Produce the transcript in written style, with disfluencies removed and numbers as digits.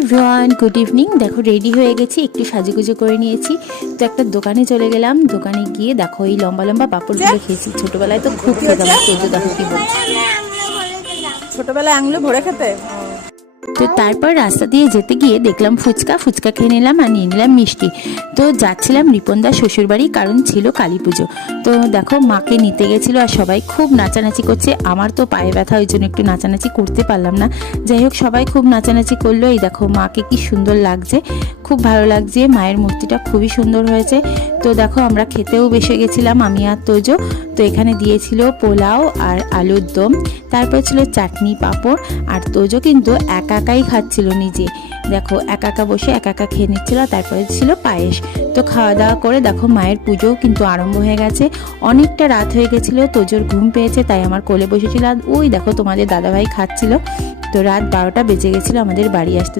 Everyone, good evening. দেখো ready হয়ে গেছি, একটু সাজুগুজু করে নিয়েছি। তো একটা দোকানে চলে গেলাম। দোকানে গিয়ে দেখো এই লম্বা লম্বা পাঁপড়গুলো খেয়েছি। ছোটবেলায় তো খুব খেতাম। তোজো দেখো কি বলছে, ছোটবেলায় আঙুলে ভরে খেতে। তো তারপর রাস্তা দিয়ে যেতে গিয়ে দেখলাম ফুচকা খেয়ে নিলাম আর নিয়ে নিলাম মিষ্টি। তো যাচ্ছিলাম রিপনদার শ্বশুরবাড়ি, কারণ ছিল কালী পুজো। তো দেখো মাকে নিতে গেছিলো আর সবাই খুব নাচানাচি করছে। আমার তো পায়ে ব্যথা, ওই জন্য একটু নাচানাচি করতে পারলাম না। যাই হোক, সবাই খুব নাচানাচি করলো। এই দেখো মাকে কি সুন্দর লাগছে, খুব ভালো লাগছে। মায়ের মূর্তিটা খুবই সুন্দর হয়েছে। তো দেখো আমরা খেতেও বসে গেছিলাম, আমি আর তোজো। তো এখানে দিয়েছিল পোলাও আর আলুর দম, তারপর ছিল চাটনি পাঁপড়। আর তোজো কিন্তু একাই খাচ্ছিল নিজে। দেখো একা বসে একা খেয়ে নিচ্ছিল। তারপরে ছিল পায়েস। তো খাওয়া দাওয়া করে দেখো মায়ের পুজোও কিন্তু আরম্ভ হয়ে গেছে। অনেকটা রাত হয়ে গেছিলো, তোজোর ঘুম পেয়েছে, তাই আমার কোলে বসেছিল। আর ওই দেখো তোমাদের দাদাভাই খাচ্ছিল। তো রাত 12টা বেজে গেছিলো আমাদের বাড়ি আসতে।